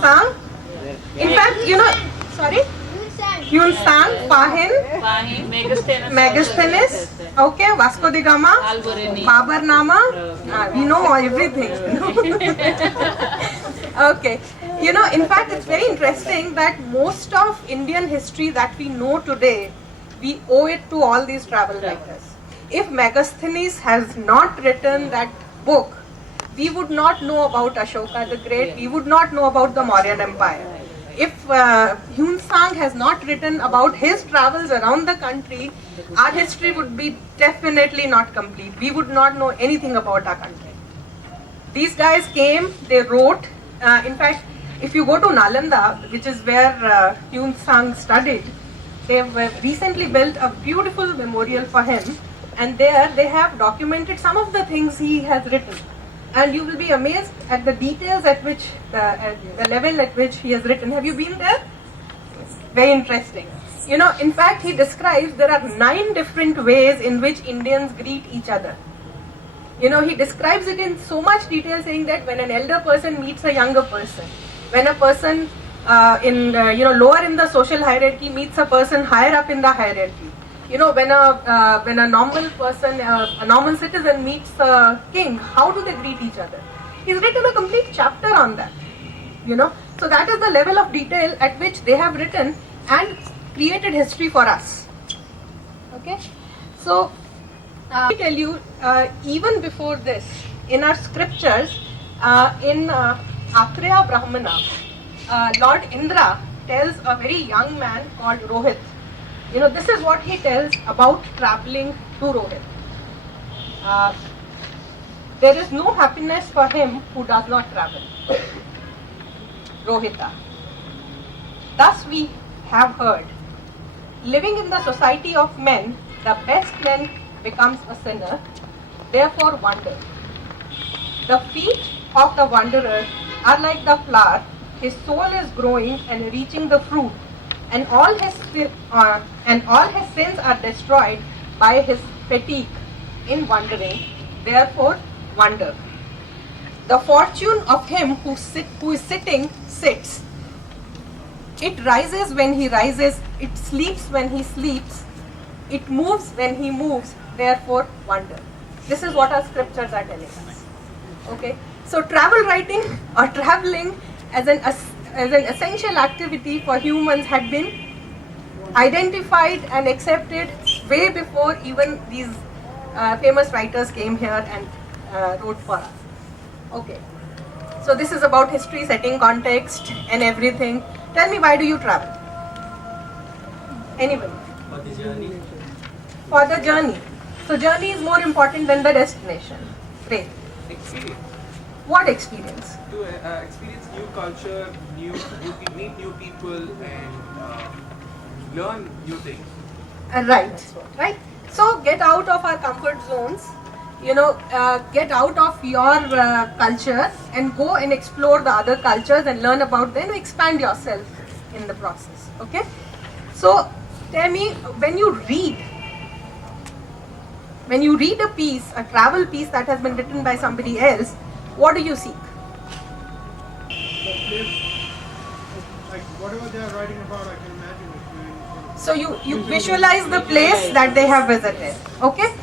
Sang. In fact, sorry? Hyun Sang, Pahin, Megasthenes, okay, Vasco da Gama, Babar Nama, we know everything. Okay, in fact, it's very interesting that most of Indian history that we know today, we owe it to all these travel writers. If Megasthenes has not written that book, we would not know about Ashoka the Great, we would not know about the Mauryan Empire. If Hyun Sang has not written about his travels around the country, our history would be definitely not complete. We would not know anything about our country. These guys came, they wrote. In fact, if you go to Nalanda, which is where Hyun Sang studied, they have recently built a beautiful memorial for him, and there they have documented some of the things he has written. And you will be amazed at the details at which, the level at which he has written. Have you been there? Very interesting. In fact, he describes there are 9 different ways in which Indians greet each other. He describes it in so much detail, saying that when an elder person meets a younger person, when a person lower in the social hierarchy meets a person higher up in the hierarchy, when a normal person, a normal citizen meets a king, how do they greet each other? He's written a complete chapter on that. So that is the level of detail at which they have written and created history for us. Okay, so let me tell you, even before this, in our scriptures, in Atreya Brahmana, Lord Indra tells a very young man called Rohit. This is what he tells about traveling to Rohit. There is no happiness for him who does not travel. Rohita. Thus we have heard. Living in the society of men, the best man becomes a sinner, therefore wander. The feet of the wanderer are like the flower, his soul is growing and reaching the fruit, and all his sins are destroyed by his fatigue in wandering, therefore wander. The fortune of him who is sitting sits. It rises when he rises, it sleeps when he sleeps, it moves when he moves, therefore wander. This is what our scriptures are telling us. Okay, so travel writing or traveling as an essential activity for humans had been identified and accepted way before even these famous writers came here and wrote for us. Okay, so this is about history, setting context and everything. Tell me, why do you travel? Anybody? For the journey. For the journey. So journey is more important than the destination. Great. Experience. What experience? To experience new culture, meet new people, and learn new things. Right. So get out of our comfort zones. Get out of your culture and go and explore the other cultures and learn about them. Expand yourself in the process. Okay. So tell me, when you read a piece, a travel piece that has been written by somebody else, what do you seek? Like whatever they are writing about, I can imagine it. So you visualize the place that they have visited. Okay.